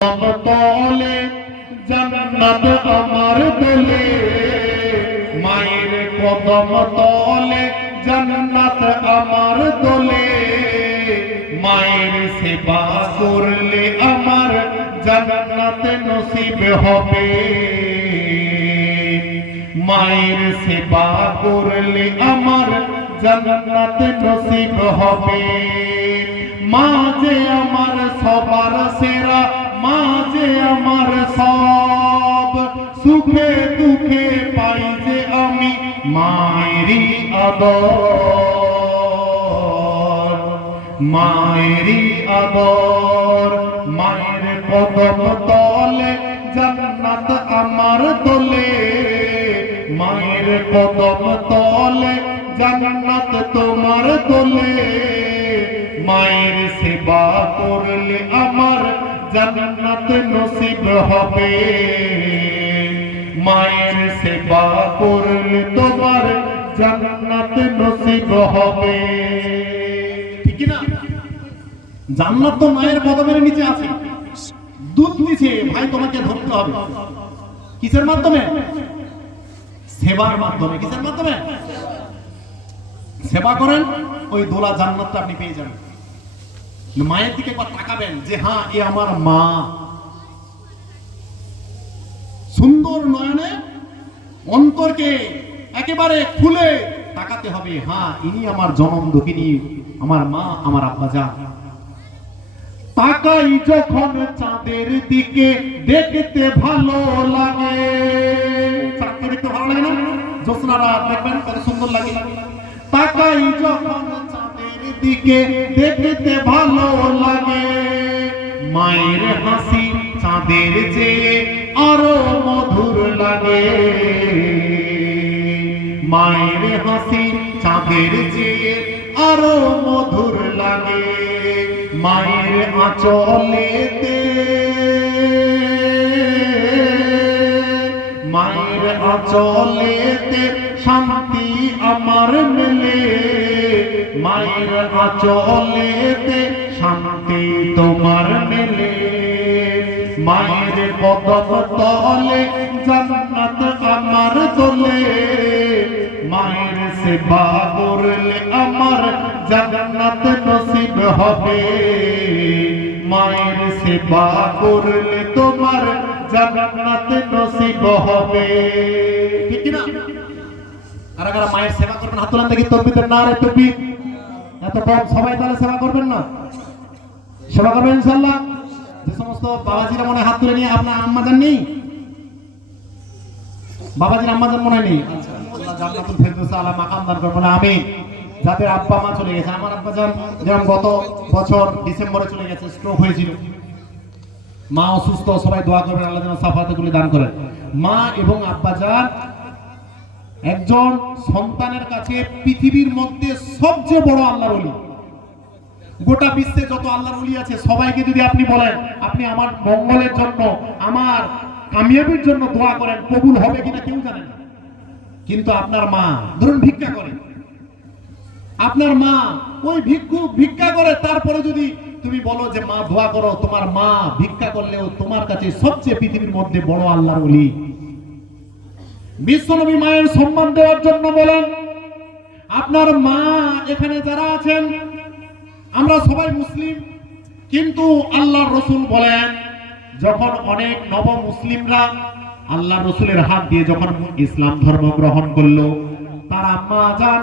তলে জান্নাত আমার দোলে, মায়ের কদম তলে জান্নাত আমার দোলে, মায়ের সেবা করলে আমার জান্নাত নসিব হবে, মায়ের সেবা করলে আমার জান্নাত নসিব হবে। মা যে আমার সবার সেরা, মা যে আমার সব, সুখে দুঃখে পাই যে আমি মায়েরই আদর, মায়েরই আদর। মায়ের কদম তলে জান্নাত আমার দোলে, মায়ের কদম তলে জান্নাত তোমার দোলে, মায়ের সেবা করলে আমার জান্নাত নসিব হবে, মায়ের সেবা করলে তোমার জান্নাত নসিব হবে। ঠিক না? জান্নাত তো মায়ের কদমের নিচে আছে। দুধ দিছে ভাই, তোমাকে ধরতে হবে কিসের মাধ্যমে? সেবার মাধ্যমে। কিসের মাধ্যমে? সেবা করেন, ওই দোলা জান্নাতটা আপনি পেয়ে যাবেন। মায়ের দিকে একবার তাকাবেন যে হ্যাঁ, এ আমার মা। সুন্দর নয়নে অন্তরকে একেবারে খুলে তাকাতে হবে, হ্যাঁ ইনি আমার জনম দুঃখিনী, আমার মা, আমার আব্বাজান। তাকাই যখন চাঁদের দিকে দেখতে ভালো লাগে, চাঁদকে দেখতে ভালো লাগে না? জ্যোৎস্না রাত দেখবেন কত সুন্দর লাগে। তাকাই যখন চাঁদের দিকে দেখতে ভালো লাগে, মায়ের হাসি চাঁদের চেয়ে আরো মধুর লাগে, মায়ের হাসি চাঁদের চেয়ে আরো মধুর লাগে। মায়ের আঁচলেতে, মায়ের আঁচলেতে শান্তি আমার মেলে, মায়ের আঁচলেতে শান্তি তোমার মেলে, মায়ের কদম তলে জান্নাত আমার দোলে, মায়ের সেবা করলে আমার জান্নাত নসিব হবে, মায়ের সেবা করলে তোমার জান্নাত নসিব হবে। ঠিক না? কারা কারা মায়ের সেবা করবেন হাত তোলেন দেখি। তাকবীর, নারে তাকবীর। এত কম সবাই তাহলে সেবা করবেন না? সেবা করবেন ইনশাআল্লাহ। যে সমস্ত বাবাজিরা মনে হাত তুলে নিয়ে আপনার আম্মাজান নেই, বাবাজির আম্মাজান মনে নেই, আল্লাহ জান্নাতুল ফেরদৌস আলা মাকাম দান করবেন, আমিন। যাদের আব্বা মা চলে গেছে, আমার আব্বাজান যেমন গত বছর ডিসেম্বরে চলে গেছে, স্ট্রোক হয়েছিল, মা অসুস্থ, সবাই দোয়া করবেন আল্লাহ যেন সাফায়াতগুলি দান করেন। মা এবং আব্বাজান একজন সন্তানের কাছে পৃথিবীর মধ্যে সবচেয়ে বড় আল্লাহর ওলি। গোটা বিশ্বে যত আল্লাহর ওলি আছে সবাইকে যদি আপনি বলেন আপনি আমার মঙ্গলের জন্য, আমার কামিয়াবির জন্য দোয়া করেন, কবুল হবে কিনা কেউ জানে না। কিন্তু আপনার মা ধরুন ভিক্ষা করে, আপনার মা ওই ভিক্ষুক ভিক্ষা করে, তারপরে যদি তুমি বলো যে মা দোয়া করো, তোমার মা ভিক্ষা করলেও তোমার কাছে সবচেয়ে পৃথিবীর মধ্যে বড় আল্লাহর ওলি। বিশ্বনবী মায়ের সম্মান দেওয়ার জন্য বলেন, আপনার মা এখানে যারা আছেন আমরা সবাই মুসলিম, কিন্তু আল্লাহর রাসূল বলেন যখন অনেক নব মুসলিমরা আল্লাহর রাসূলের হাত দিয়ে যখন ইসলাম ধর্ম গ্রহণ করলো, তারা মা জান